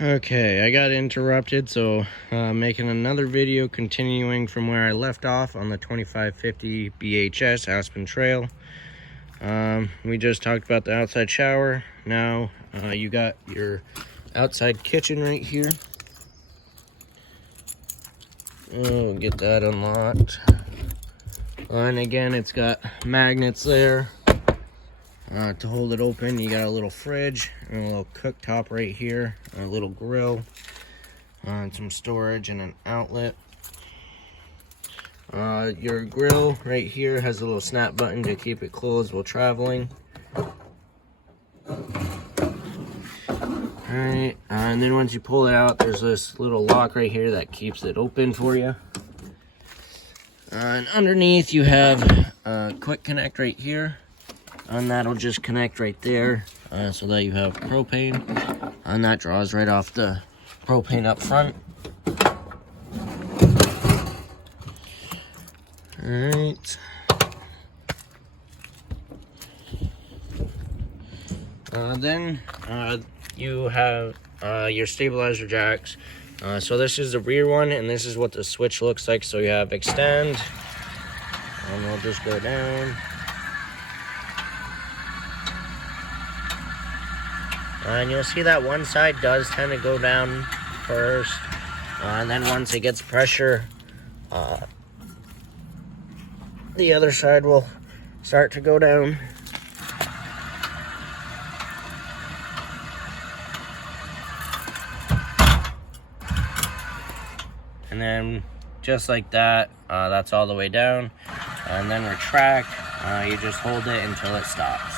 Okay, I got interrupted, so making another video continuing from where I left off on the 2550 BHS Aspen Trail. We just talked about the outside shower. Now you got your outside kitchen right here. Oh, get that unlocked. And again, it's got magnets there to hold it open. You got a little fridge and a little cooktop right here, a little grill, and some storage and an outlet. Your grill right here has a little snap button to keep it closed while traveling. Alright, and then once you pull it out, there's this little lock right here that keeps it open for you. And underneath you have a quick connect right here, and that'll just connect right there so that you have propane, and that draws right off the propane up front. Alright. Then you have your stabilizer jacks. So this is the rear one, and this is what the switch looks like. So you have extend, and we'll just go down. And you'll see that one side does tend to go down first, and then once it gets pressure, the other side will start to go down. And then just like that, that's all the way down. And then retract, you just hold it until it stops.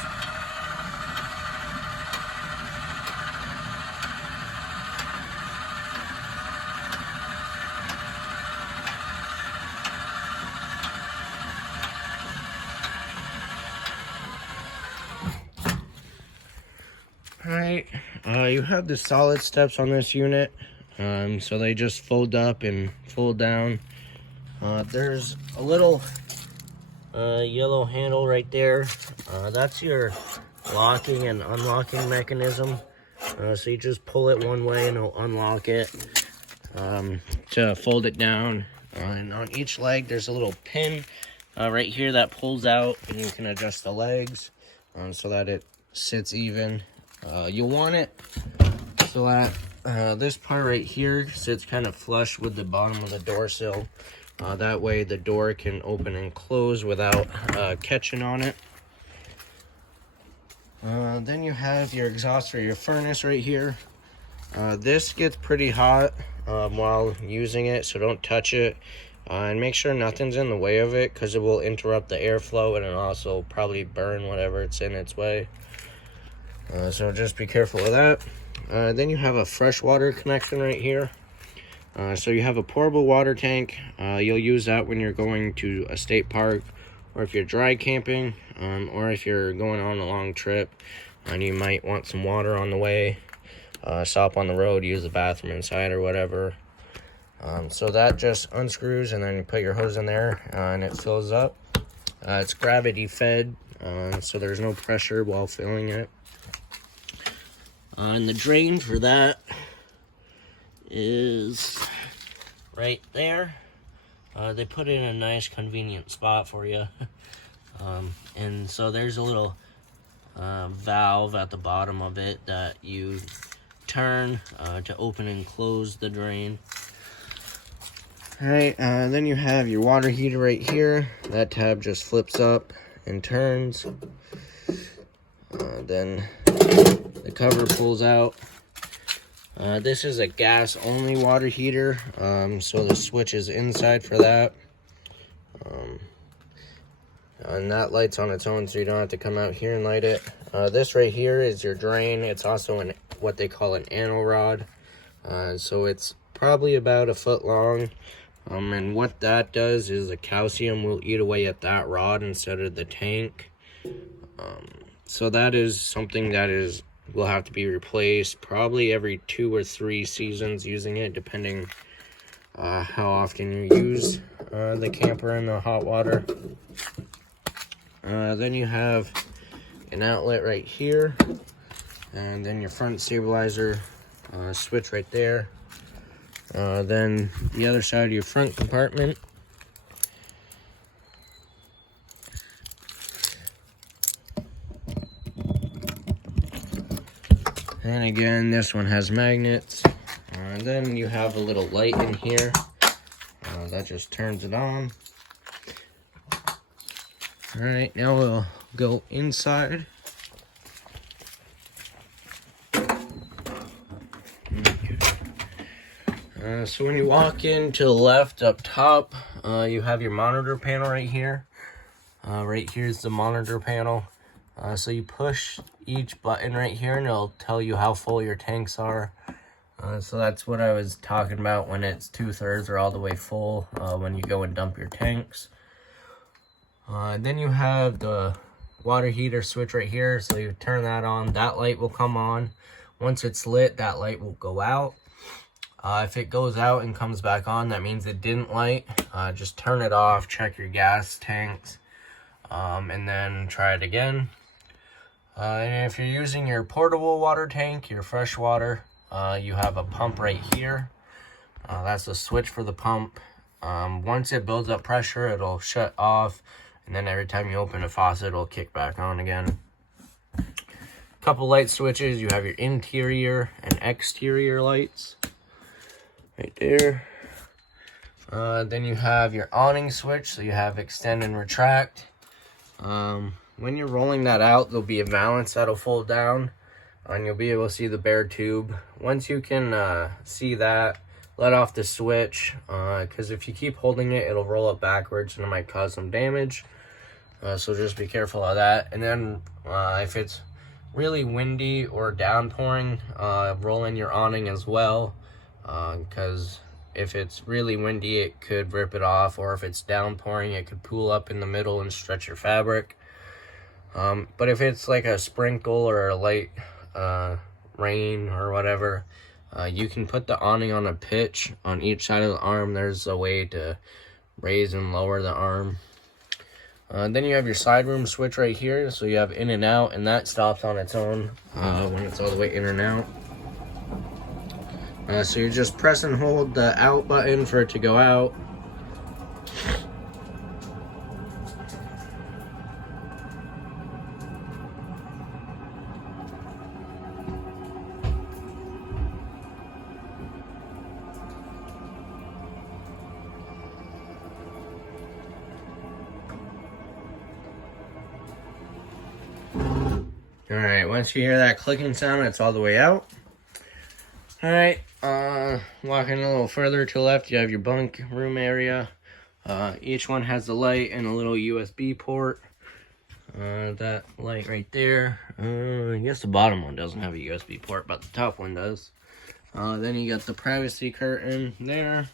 Alright, you have the solid steps on this unit. So they just fold up and fold down. There's a little yellow handle right there. That's your locking and unlocking mechanism. So you just pull it one way and it'll unlock it to fold it down. And on each leg there's a little pin right here that pulls out, and you can adjust the legs so that it sits even. You'll want it so that this part right here sits kind of flush with the bottom of the door sill. That way the door can open and close without catching on it. Then you have your exhaust or your furnace right here. This gets pretty hot while using it, so don't touch it. And make sure nothing's in the way of it, because it will interrupt the airflow, and it'll also probably burn whatever it's in its way. So just be careful of that. Then you have a freshwater connection right here. So you have a portable water tank. You'll use that when you're going to a state park, or if you're dry camping, or if you're going on a long trip and you might want some water on the way. Stop on the road, use the bathroom inside or whatever. So that just unscrews, and then you put your hose in there and it fills up. It's gravity fed, so there's no pressure while filling it. And the drain for that is right there. They put it in a nice convenient spot for you. And so there's a little valve at the bottom of it that you turn to open and close the drain. Alright, then you have your water heater right here. That tab just flips up and turns. Then the cover pulls out. This is a gas only water heater, so the switch is inside for that. And that lights on its own, so you don't have to come out here and light it. This right here is your drain. It's also what they call an anno rod. So it's probably about 1 foot long. And what that does is the calcium will eat away at that rod instead of the tank. So that is something that will have to be replaced probably every 2 or 3 seasons using it, depending how often you use the camper in the hot water. Then you have an outlet right here, and then your front stabilizer switch right there. Then the other side of your front compartment. And again, this one has magnets. And then you have a little light in here. That just turns it on. Alright, now we'll go inside. So when you walk in to the left up top, you have your monitor panel right here. Right here is the monitor panel. So you push each button right here and it'll tell you how full your tanks are. So that's what I was talking about when it's 2/3 or all the way full when you go and dump your tanks. Then you have the water heater switch right here. So you turn that on, that light will come on. Once it's lit, that light will go out. If it goes out and comes back on, that means it didn't light. Just turn it off, check your gas tanks, and then try it again. And if you're using your portable water tank, your fresh water, you have a pump right here. That's a switch for the pump. Once it builds up pressure, it'll shut off, and then every time you open a faucet, it'll kick back on again. Couple light switches. You have your interior and exterior lights right there. Then you have your awning switch, so you have extend and retract. When you're rolling that out, there'll be a valance that'll fold down, and you'll be able to see the bare tube. Once you can see that, let off the switch, because if you keep holding it, it'll roll up backwards and it might cause some damage. So just be careful of that. And then if it's really windy or downpouring, roll in your awning as well, because if it's really windy, it could rip it off, or if it's downpouring, it could pool up in the middle and stretch your fabric. But if it's like a sprinkle or a light rain or whatever, you can put the awning on a pitch on each side of the arm. There's a way to raise and lower the arm. Then you have your side room switch right here, so you have in and out, and that stops on its own when it's all the way in and out. So you just press and hold the out button for it to go out. Alright, once you hear that clicking sound, it's all the way out. Alright, walking a little further to the left, you have your bunk room area. Each one has a light and a little USB port. That light right there. I guess the bottom one doesn't have a USB port, but the top one does. Then you got the privacy curtain there.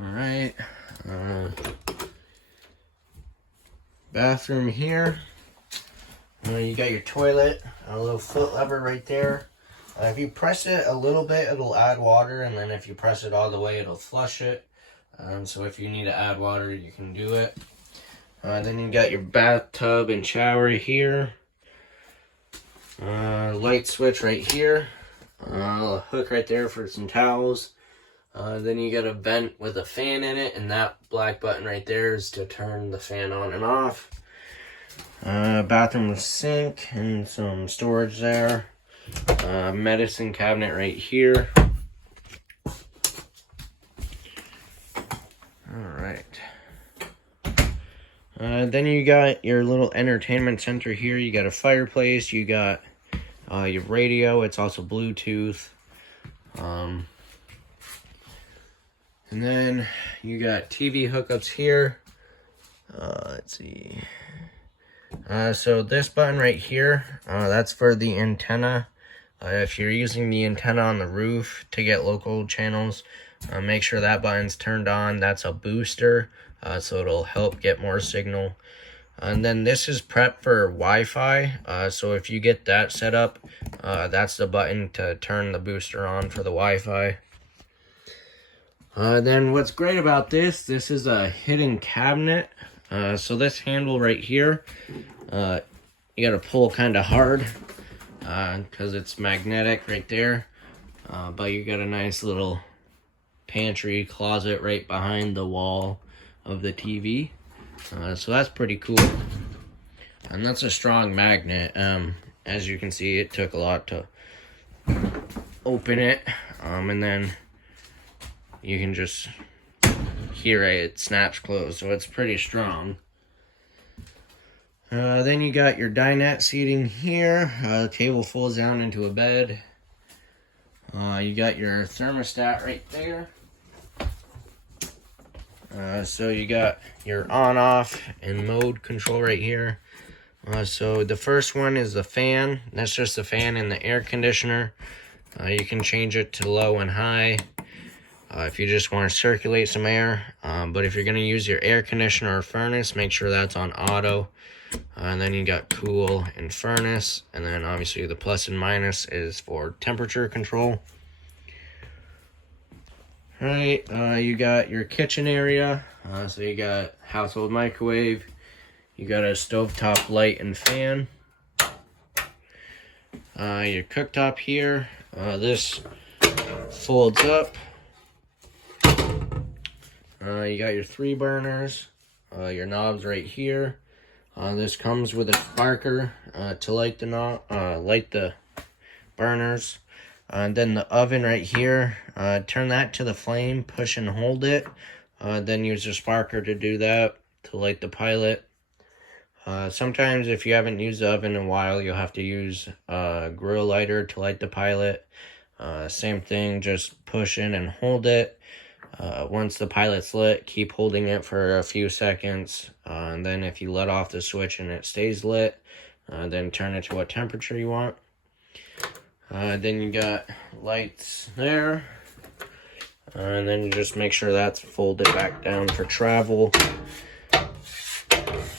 Alright. Bathroom here. You got your toilet, a little foot lever right there. If you press it a little bit, it'll add water, and then if you press it all the way, it'll flush it. So if you need to add water, you can do it. Then you got your bathtub and shower here. Light switch right here. A hook right there for some towels. Then you got a vent with a fan in it, and that black button right there is to turn the fan on and off. Bathroom with sink and some storage there. Medicine cabinet right here. Alright. Then you got your little entertainment center here. You got a fireplace. You got your radio. It's also Bluetooth. And then you got TV hookups here. Let's see. So this button right here, that's for the antenna. If you're using the antenna on the roof to get local channels, make sure that button's turned on. That's a booster, so it'll help get more signal. And then this is prep for Wi-Fi. So if you get that set up, that's the button to turn the booster on for the Wi-Fi. Then what's great about this is a hidden cabinet. So this handle right here, you gotta pull kind of hard. because it's magnetic right there. But you got a nice little pantry closet right behind the wall of the TV. So that's pretty cool. And that's a strong magnet. As you can see, it took a lot to open it. And then you can just hear it snaps closed, so it's pretty strong. Then you got your dinette seating here. The table folds down into a bed. You got your thermostat right there. So you got your on-off and mode control right here. So the first one is the fan. That's just the fan in the air conditioner. You can change it to low and high if you just want to circulate some air. But if you're going to use your air conditioner or furnace, make sure that's on auto. And then you got cool and furnace. And then obviously the plus and minus is for temperature control. Alright, you got your kitchen area. So you got household microwave. You got a stovetop light and fan. Your cooktop here. This folds up. You got your 3 burners. Your knobs right here. This comes with a sparker to light the burners. And then the oven right here. Turn that to the flame, push and hold it. Then use the sparker to do that, to light the pilot. Sometimes if you haven't used the oven in a while, you'll have to use a grill lighter to light the pilot. Same thing, just push in and hold it. Once the pilot's lit, keep holding it for a few seconds. And then if you let off the switch and it stays lit, then turn it to what temperature you want. Then you got lights there. And then you just make sure that's folded back down for travel.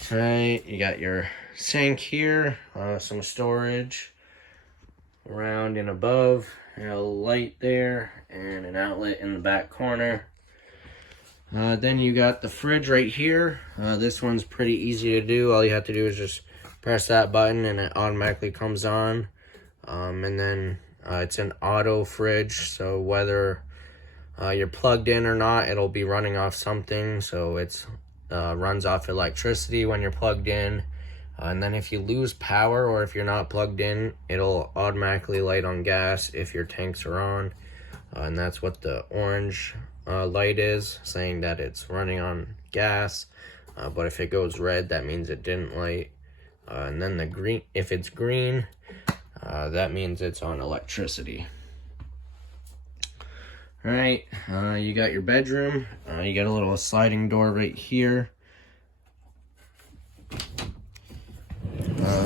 Right, you got your sink here, some storage around and above, a light there, and an outlet in the back corner. Then you got the fridge right here. This one's pretty easy to do. All you have to do is just press that button and it automatically comes on. And then it's an auto fridge, so whether you're plugged in or not, it'll be running off something. So it's runs off electricity when you're plugged in. And then if you lose power or if you're not plugged in, it'll automatically light on gas if your tanks are on. And that's what the orange light is, saying that it's running on gas. But if it goes red, that means it didn't light. And then the green, if it's green, that means it's on electricity. Alright, you got your bedroom. You got a little sliding door right here.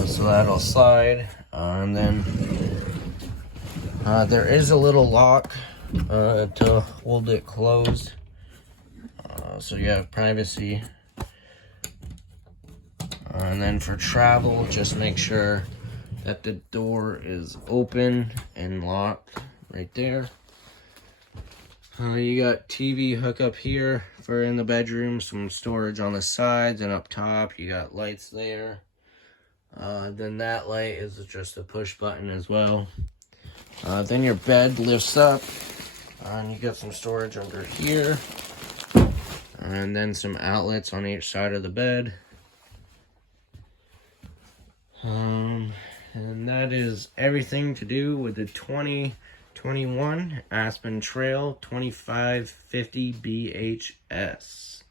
So that'll slide. And then there is a little lock to hold it closed. So you have privacy. And then for travel, just make sure that the door is open and locked right there. You got TV hookup here for in the bedroom, some storage on the sides and up top. You got lights there. Then that light is just a push button as well. Then your bed lifts up, and you got some storage under here. And then some outlets on each side of the bed. And that is everything to do with the 2021 Aspen Trail 2550 BHS.